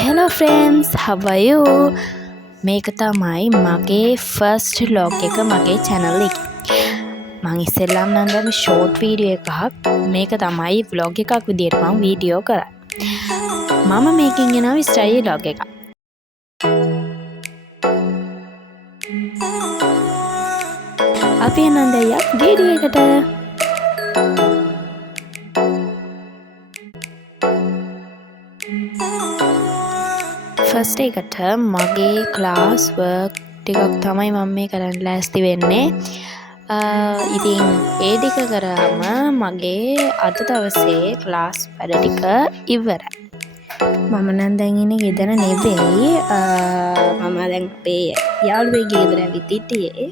Hello friends, how are you? මේක තමයි මගේ first vlog එක මගේ channel එකේ. මම ඉස්සෙල්ලාම නම් දැන් short video එකක් මේක තමයි vlog එකක් විදියට මම වීඩියෝ කරා. මම මේකෙන් එනවා style vlog එකක්. අපි එනවා දැන් වීඩියෝ එකට. ෆස්ට් එකට මගේ ක්ලාස් වර්ක් ටිකක් තමයි මම මේ කරන්න ලෑස්ති වෙන්නේ. ඉතින් ඒ ටික කරාම මගේ අද දවසේ ක්ලාස් වැඩ ටික ඉවරයි. මම නම් දැන් ඉන්නේ ගෙදර නෙවෙයි. මම දැන් අපේ යාළුවෙක්ගේ ගෙදර ඇවිත් හිටියේ.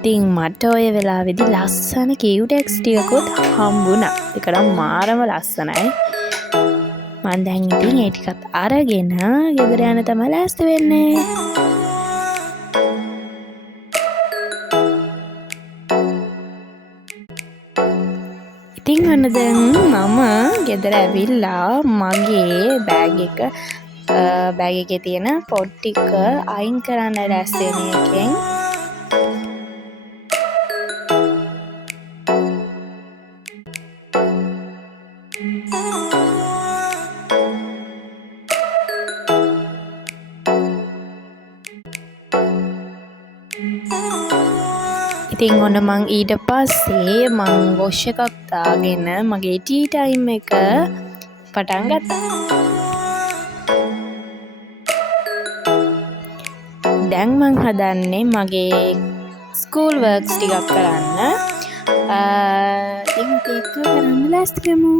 ඉතින් මට ඔය වෙලාවේදී ලස්සන කියුටෙක්ස් ටිකකුත් හම්බුණා. ඒක නම් මාරම ලස්සනයි. මම දැන් ඉතින් ඒ ටිකත් අරගෙන ගෙදර යන්න තමයි ලෑස්ති වෙන්නේ. ඉතින් අන්න දැන් මම ගෙදර ඇවිල්ලා මගේ බෑග් එකේ තියෙන පොත් ටික අයින් කරන්න ලෑස්ති වෙන එකෙන් ඉතින් ඔන්න මං ඊට පස්සේ මං වොෂ් එකක් දාගෙන මගේ ටී ටයිම් එක පටන් ගත්තා. දැන් මං හදන්නේ මගේ ස්කූල් වර්ක්ස් ටිකක් කරන්න. ඉතින් ඒක කරන්න ලෑස්ති වෙමු.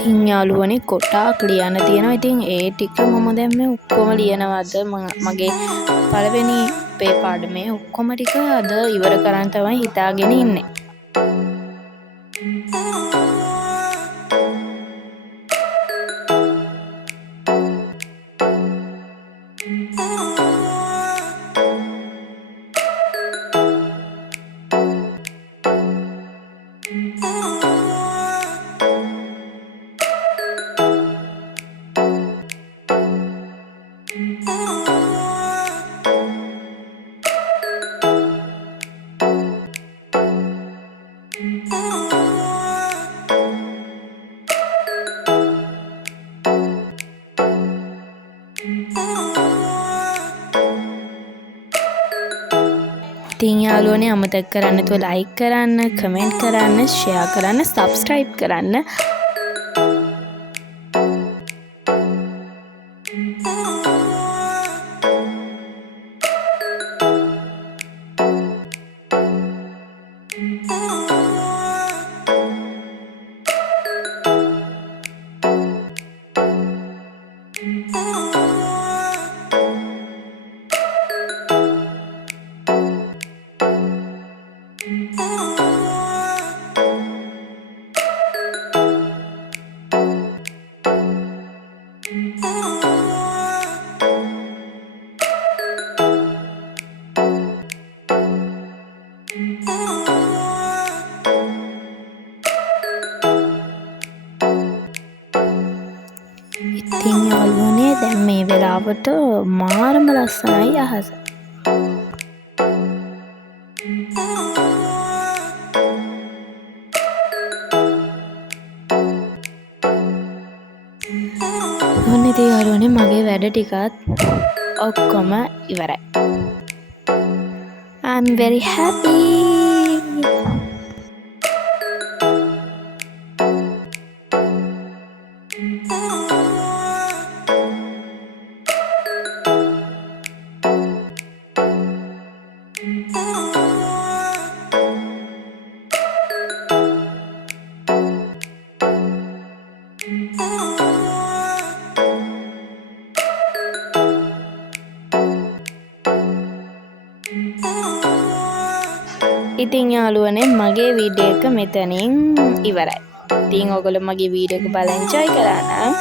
ඉතින් යාළුවනේ කොටක් ලියන්න තියෙනවා. ඉතින් ඒ ටික මම දැන් මේ ඔක්කොම ලියනවාද මගේ පළවෙනි පේ පාඩමේ ඔක්කොම ටික අද ඉවර කරන්න තමයි හිතාගෙන ඉන්නේ. ඉතින් යාළුවනේ අමතක කරන්න නැතුව ලයික් කරන්න, කමෙන්ට් කරන්න, ෂෙයා කරන්න, සබ්ස්ක්‍රයිබ් කරන්න. ඉතින් යාළුවනේ දැන් මේ වෙලාවට මාරම ලස්සනයි අහස. ඔන්න ඉතින් යාළුවනේ මගේ වැඩ ටිකත් ඔක්කොම ඉවරයි. I'm very happy. ඉතින් යාළුවනේ මගේ වීඩියෝ එක මෙතනින් ඉවරයි. ඉතින් ඔයගොල්ලෝ මගේ වීඩියෝ එක බලලා එන්ජොයි කරා නම්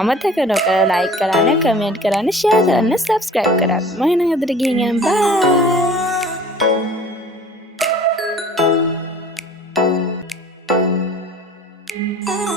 අමතක නොකර ලයික් කරන්න, කමෙන්ට් කරන්න, ෂෙයා කරන්න, සබ්ස්ක්‍රයිබ් කරන්න. මම එහෙනම් අදට ගිහින් යනවා. බයි.